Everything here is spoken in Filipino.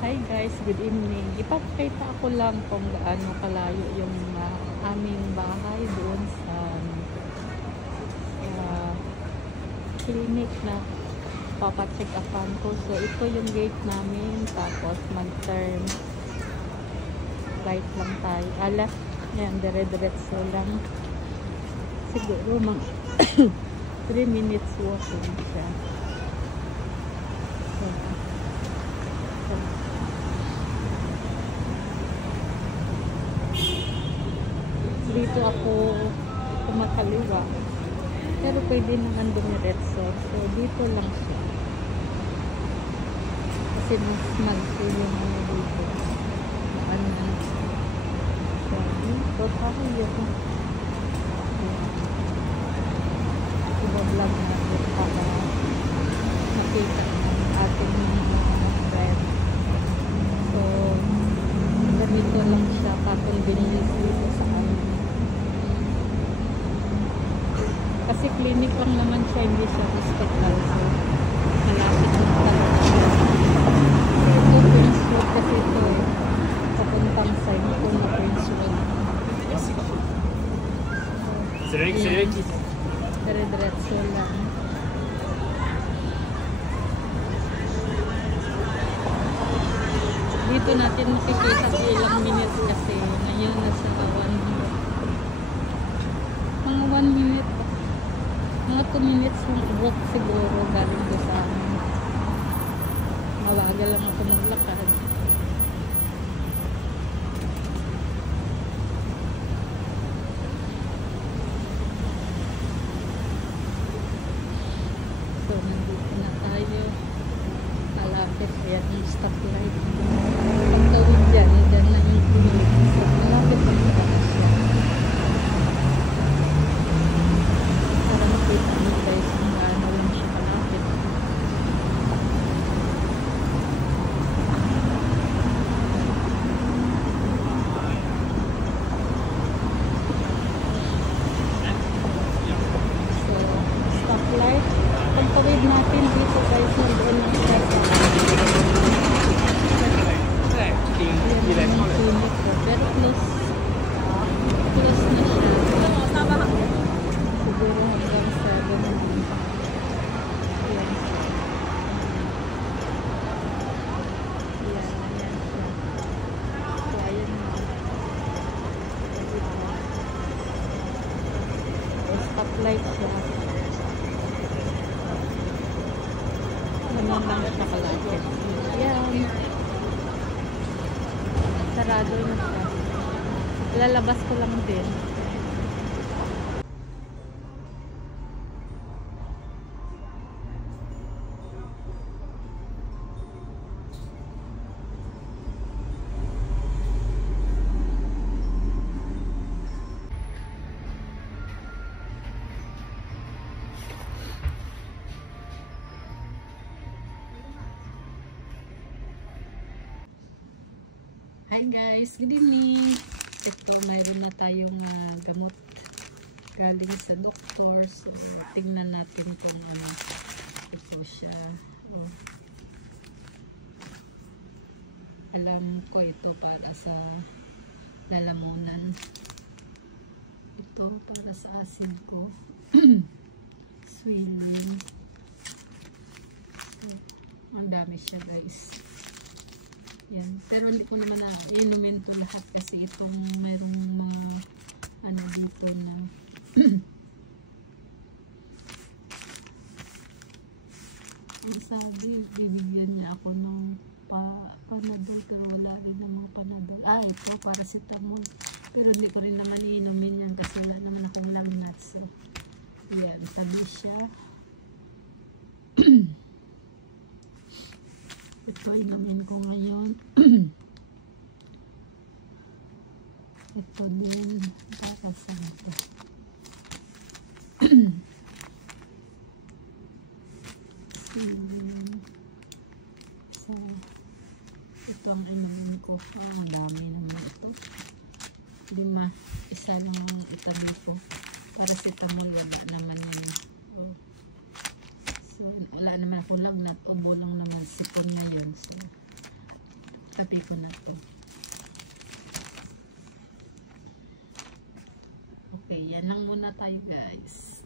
Hi guys, good evening. Ipapakita ko lang kung gaano kalayo yung aming bahay doon sa clinic na papacheck upan ko. So ito yung gate namin, tapos mag-turn right lang tayo. Yan, dire-diretso lang. Siguro mga 3 minutes walking siya. Dito ako kumakaliwa, pero pwede naman dumiretso. So dito lang siya kasi mas mag-feeling ano dito ano lang siya. So dito tayo i-vlog natin para makita ng ating friend. So ganito lang siya katong binilis dito sa amin. Kasi clinic lang naman siya, hindi siya hospital. So, malapit lang talaga. Ito, Prince Road kasi ito eh. Papuntang side ito na Prince Road. Dire-diretso lang. Dito natin makikita sa ilang minutes kasi ngayon nasa 1 minute. Mga 1 minute. Mga 2 minutes ng walk siguro galing doon sa amin. Mawaga lang ako maglakad. So, nandito na tayo. Malapit. Ayan yung stoplight. Pagtawid dyan, dyan na yung clinic. So, malapit na siya. Kita mo guys kung gaano lang siya kalapit. So, stoplight. Pagtawid natin dito guys, nandoon ang stoplight. Ayan ang clinic. So, very close. Close na siya. Siguro hanggang 7 na. Ayan. Ayan siya. So, ayan na. Stoplight siya. Naman lang siya kalapit. Ayan. Sarado na siya. Lalabas ko lang din. Hi guys, good evening. Ito, mayroon na tayong gamot galing sa doktor. So, tingnan natin kung ito siya. Oh. Alam ko ito para sa lalamunan. Ito para sa asin ko. Swelling. So, ang dami siya guys. Yan. Pero hindi ko naman inumin ito lahat kasi itong mayroong mga ano dito na ang sabi, bibigyan niya ako ng panadol pero wala rin namang panadol. Ito para si Tamol. Pero hindi ko rin naman inumin yan kasi wala naman akong lagnat. So, yan. Tabi siya. Ito inumin ko ngayon. Ito din kakasa ito. So ito ang inumin ko. Dami naman ito. Isa lang ang itabi ko. Para si Tamol wala naman yun. So wala naman ako lagnat, ubo lang naman sipon na yun. So Tabi ko na to. Okay, yan lang muna tayo guys.